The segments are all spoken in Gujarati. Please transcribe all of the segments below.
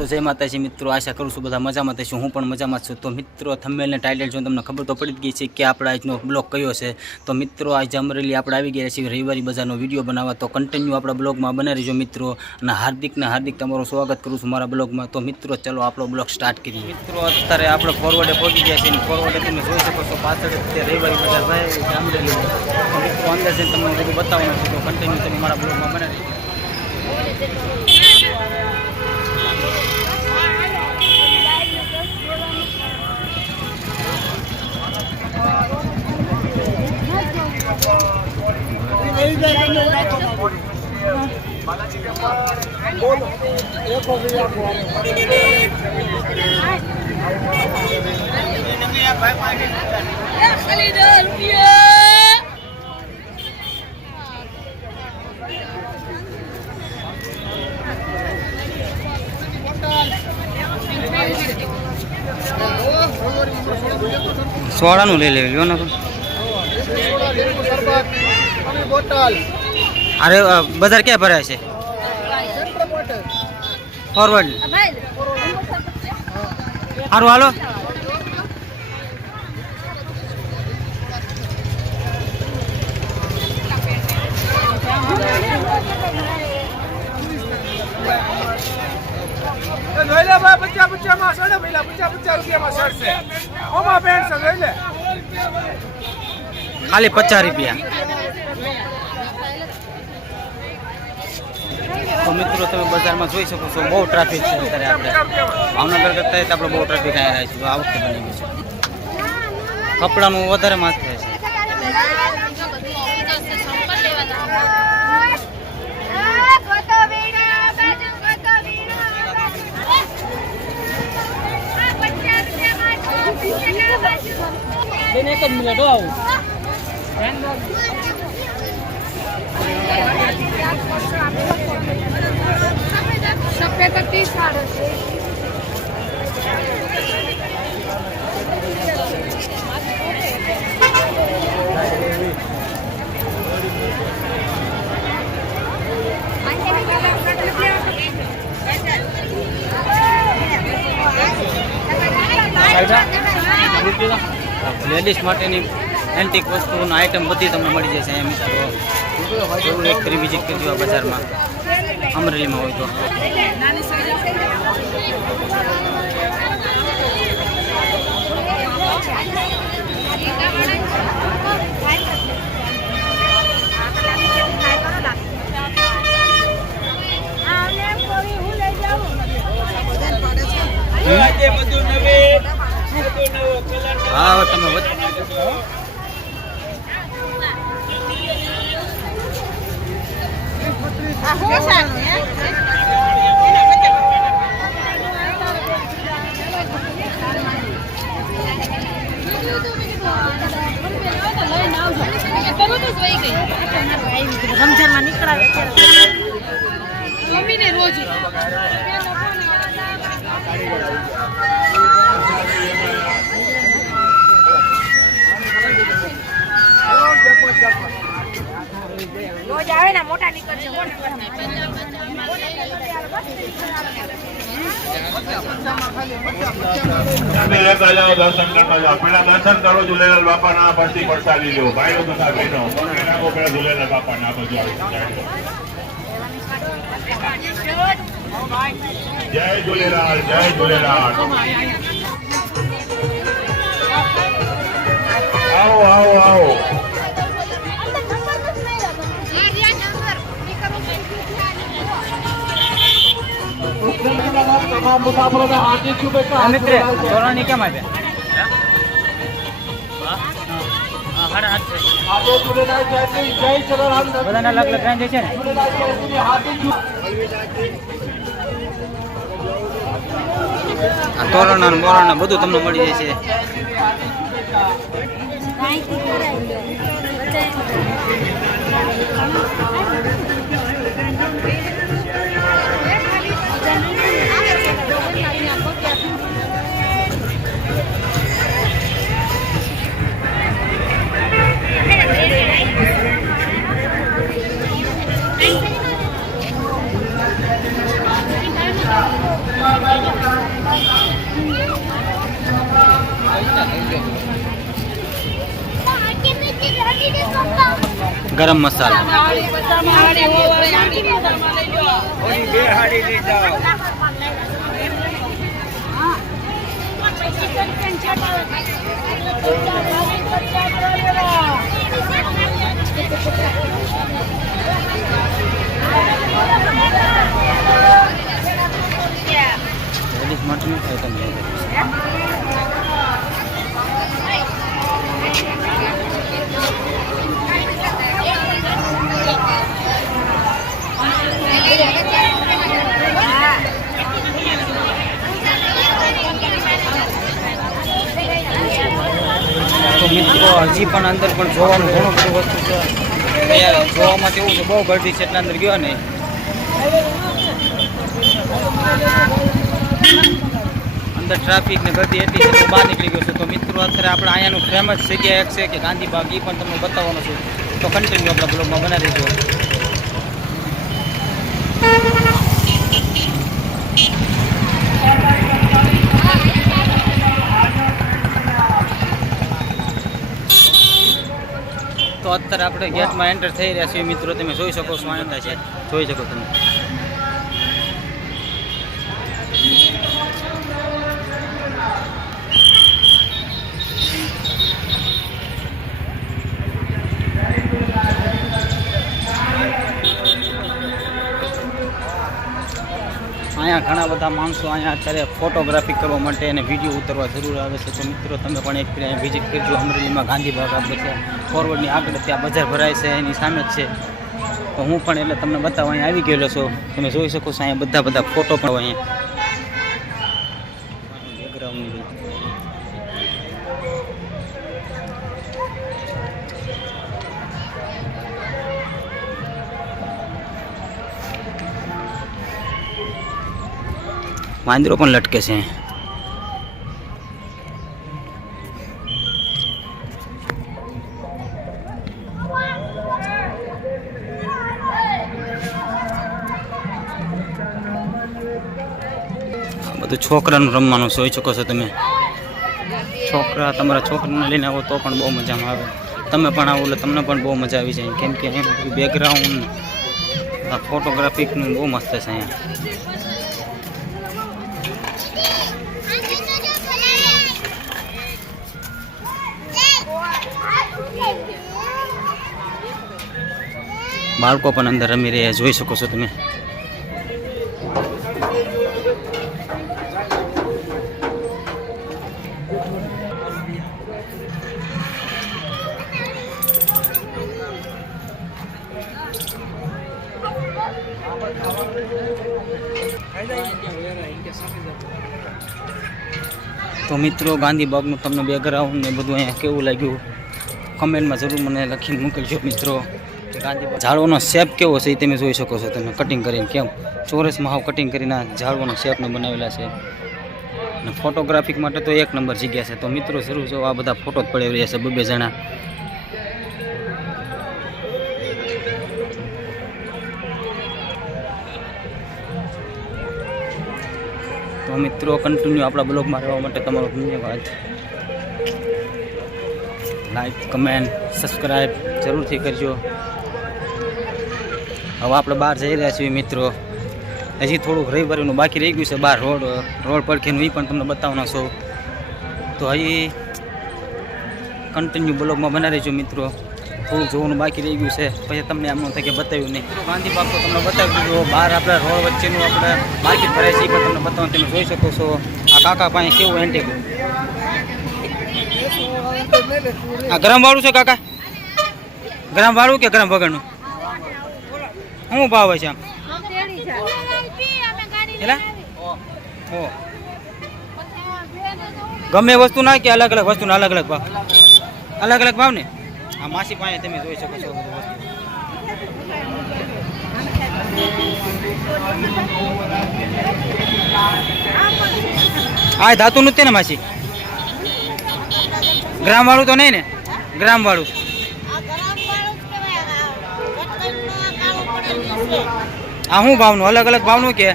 તો જય માતાજી મિત્રો, આશા કરું છું બધા મજામાં થઈશું. હું પણ મજામાં છું. તો મિત્રો થંબનેલ ને ટાઇટલ જોઈને તમને ખબર તો પડી જ ગઈ છે કે આપણે આજનો બ્લોગ કયો છે. તો મિત્રો આજે અમરેલી આપણે આવી ગયા છીએ રવિવારી બજારનો વિડીયો બનાવવા. તો કન્ટિન્યુ આપણા બ્લોગમાં બના રહીજો મિત્રો. અને હાર્દિક તમારું સ્વાગત કરું છું મારા બ્લોગમાં. તો મિત્રો ચલો આપણો બ્લોગ સ્ટાર્ટ કરીએ. મિત્રો અત્યારે આપણે ફોરવર્ડે પહોંચી ગયા છીએ. ફોરવર્ડે તમે જોઈ શકો છો પાછળ રવિવારી બજાર ભાઈ અમરેલી. તો મિત્રો અંદર જઈને તમને બધું બતાવવાનું છે. તો કન્ટિન્યુ તમે મારા બ્લોગમાં બના રહીજો. સોડાનું લઈ લેવું ને અરે બજાર ક્યાં ભરાય છે? ફોરવર્ડ સારું હાલો. ખાલી 50 રૂપિયા. તો મિત્રો તમે બજારમાં જોઈ શકો છો બહુ ટ્રાફિક છે અત્યારે. આપણે ભાવનગર કરતા આપણે બહુ ટ્રાફિક આવી રહ્યા છે. આ વખતે બની ગયું છે. કપડાનું વધારે માસ થાય છે. એક જ મિનિટ આવું. સફેદ 30 સાડો છે. લેડીઝ માટેની એન્ટિક વસ્તુઓની આઈટમ બધી તમને મળી જશે અહીંયા મિત્રો. જરૂર એક ફરી વિઝિટ કરજો આ બજારમાં અમરેલીમાં હોય તો. હા તમે રમઝાનમાં નીકળાવે મમ્મીને રોજ રોજ આવે ને મોટા નીકળશે. દર્શન કરો ઝૂલેલાલ બાપાના પરથી પડસાલી લો ભાઈઓ તથા બહેનો એના પેલા ઝૂલેલાલ બાપાના બધું આવી જય ઝૂલેલાલ જય ઝૂલેલાલ. આવો આવો આવો. ચોરાની કેમ આવે? બધાને અલગ અલગ જાય છે ને. તોરણ બોરણ બધું તમને મળી જાય છે. ગરમ મસાલા લેડીઝ માટેનું આઈટમ છે. તો મિત્રો હજી પણ અંદર પણ જોવાનું ઘણું બધું વસ્તુ છે. અહીંયા જોવામાં કેવું છે, બહુ ગરદી છે એટલે અંદર ગયો ને અંદર ટ્રાફિક ને ગરદી એટલી છે તો બહાર નીકળી ગયો છે. તો મિત્રો અત્યારે આપણે અહીંયાનું ફેમસ જગ્યા એક છે કે ગાંધીબાગ, એ પણ તમને બતાવવાનો છું. તો કન્ટિન્યુ આપણા બ્લોગમાં બનાવી દેજો. તો અત્યારે આપણે ગેટમાં એન્ટર થઈ રહ્યા છીએ મિત્રો. તમે જોઈ શકો છો, આનંદ છે, જોઈ શકો તમે. અહીંયા ઘણા બધા માણસો અહીંયા અત્યારે ફોટોગ્રાફી કરવા માટે અને વિડીયો ઉતારવા જરૂર આવે છે. તો મિત્રો તમે પણ એક વિઝિટ કરજો. અમરેલીમાં ગાંધીબાગ આપણે છે, ફોરવર્ડની આગળ ત્યાં બજાર ભરાય છે, એની સામે જ છે. તો હું પણ એટલે તમને બતાવવા અહીંયા આવી ગયેલો છું. તમે જોઈ શકો છો અહીંયા બધા ફોટો પણ અહીંયા બેકગ્રાઉન્ડની વાંદરો પણ લટકે છે. બધું છોકરાનું રમવાનું જોઈ શકો છો તમે. છોકરા તમારા છોકરાને લઈને આવો તો પણ બહુ મજામાં આવે. તમે પણ આવો એટલે તમને પણ બહુ મજા આવી જાય. કેમ કે અહીંયા બેકગ્રાઉન્ડ ફોટોગ્રાફીનું બહુ મસ્ત છે અહીંયા. બાળકો પણ અંદર રમી રહ્યા જોઈ શકો છો તમે. તો મિત્રો ગાંધીબાગનું તમને બેકગ્રાઉન્ડ ને બધું અહીંયા કેવું લાગ્યું કમેન્ટમાં જરૂર મને લખીને મોકલજો મિત્રો. ગાંધીબાગ ઝાડવાનો શેપ કેવો છે એ તમે જોઈ શકો છો. તમે કટિંગ કરીને કેમ ચોરસમાં હાવ કટિંગ કરીને ઝાડવાનો શેપને બનાવેલા છે. અને ફોટોગ્રાફી માટે તો એક નંબર જગ્યા છે. તો મિત્રો જરૂર જો આ બધા ફોટો જ પડી રહ્યા છે બે જણા. તો મિત્રો કન્ટિન્યુ આપણા બ્લોગમાં રહેવા માટે તમારો ધન્યવાદ. લાઈક, કમેન્ટ, સબસ્ક્રાઈબ જરૂરથી કરજો. હવે આપણે બહાર જઈ રહ્યા છીએ મિત્રો. હજી થોડુંક રવિવારનું બાકી રહી ગયું છે. બહાર રોડ પડખેનું એ પણ તમને બતાવવાનો છું. તો હજી કન્ટિન્યુ બ્લોગમાં બનાવી દેજો મિત્રો. થોડુંક જોવાનું બાકી રહી ગયું છે, પછી તમને એમ ન થાય કે બતાવ્યું નહીં. ગાંધીબાગ તો તમને બતાવી દીધું. બહાર આપણે રોડ વચ્ચેનું આપણે માર્કેટ ભરાય છે એ પણ તમને બતાવવાનું તમે જોઈ શકો છો. આ કાકા પાસે કેવું એન્ટેક. આ ગરમ વાળું છે કાકા? ગરમ વાળું કે ગરમ વગરનું? શું ભાવ હોય છે આમ? ગમે વસ્તુ ના કે અલગ અલગ વસ્તુના અલગ અલગ ભાવ? અલગ અલગ ભાવ ને. આ માસી પાસે તમે જોઈ શકો છો બધું વસ્તુ. આ ધાતુ નથી ને માસી? ગ્રામ વાળું તો નહીં ને? ગ્રામ વાળું આ શું ભાવનું? અલગ અલગ ભાવનું કે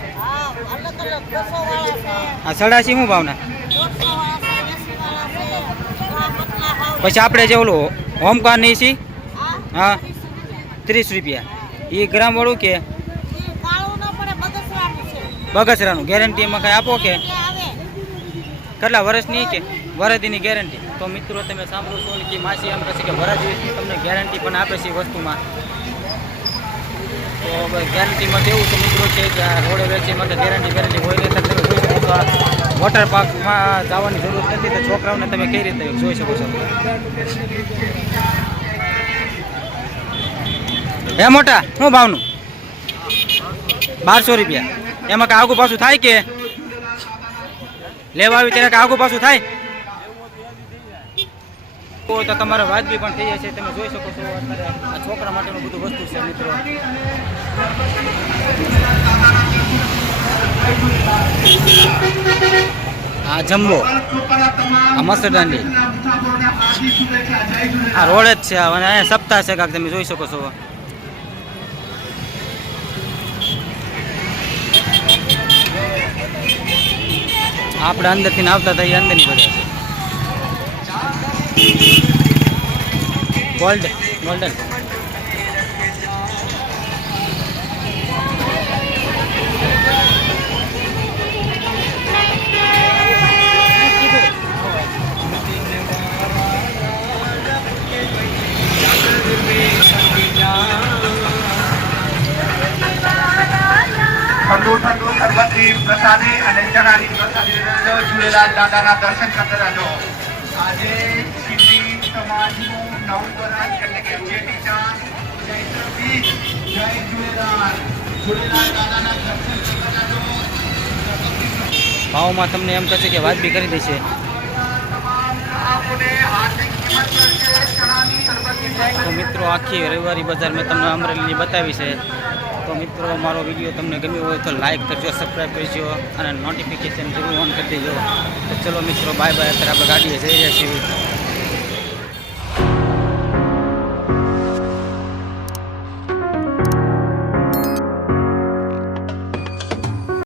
આ સડાસી શું ભાવના? પછી આપણે જે ઓલું હોમકાર નહીં છી હા 30 રૂપિયા એ ગ્રામ વાળું કે બગસરાનું ગેરંટીમાં કાંઈ આપો કે કેટલા વર્ષની કે વરદીની ગેરંટી? તો મિત્રો તમે સાંભળો છો કે માસી એમ કહે છે કે વરદ દિવસની તમને ગેરંટી પણ આપે છે એ વસ્તુમાં. તો ગેરંટીમાં કેવું છે મિત્રો છે કે આ રોડે વેચીમાં તો ગેરંટી હોય નહીં. તમે જોઈ શકો છો આ વોટર પાર્કમાં જવાની જરૂર નથી તો છોકરાઓને તમે કઈ રીતે જોઈ શકો છો. હે મોટા શું ભાવનું? 1200 રૂપિયા. એમાં કાંઈ આગું પાછું થાય કે લેવા આવી ત્યારે કાંઈ આગું પાછું થાય તો તમારે વાજબી પણ થઈ જશે. તમે જોઈ શકો છો અત્યારે આ છોકરા માટેનું બધું વસ્તુ છે મિત્રો. આ જમ્બો આ મસરદાંડી આ રોડ જ છે અને અહીંયા સપ્તાહ છે કાંક તમે જોઈ શકો છો. આપણે અંદરથી આવતા હતા એ અંદરની બધા છે. ગોલ્ડન ઠંડુ ઠંડુ સરબતની પ્રસાદી અને ચણાની પ્રસાદી ઝૂલેલાલ દાદાના દર્શન કરતા રહેજો. આજે સિંધી સમાજનું નવું વર્ષ એટલે કે ચેટીચાંદ ચૈત્ર બીજ. જય ઝૂલેલાલ. ઝૂલેલાલ દાદાના દર્શન કરતા રહેજો. ભાવમાં તમને એમ કહેશે કે વાજબી કરી દેશે. આપને હાર્દિક કિંમત કરશે ચણાની સરબતની. તો મિત્રો આખી રવિવારી બજાર મેં તમને અમરેલીની બતાવી છે. તો મિત્રો મારો વિડીયો તમને ગમ્યો હોય તો લાઈક કરજો, સબસ્ક્રાઈબ કરજો અને નોટિફિકેશન જરૂર ઓન કરી દેજો. તો ચલો મિત્રો બાય બાય. અત્યારે આપણે ગાડીએ જઈ રહ્યા છીએ.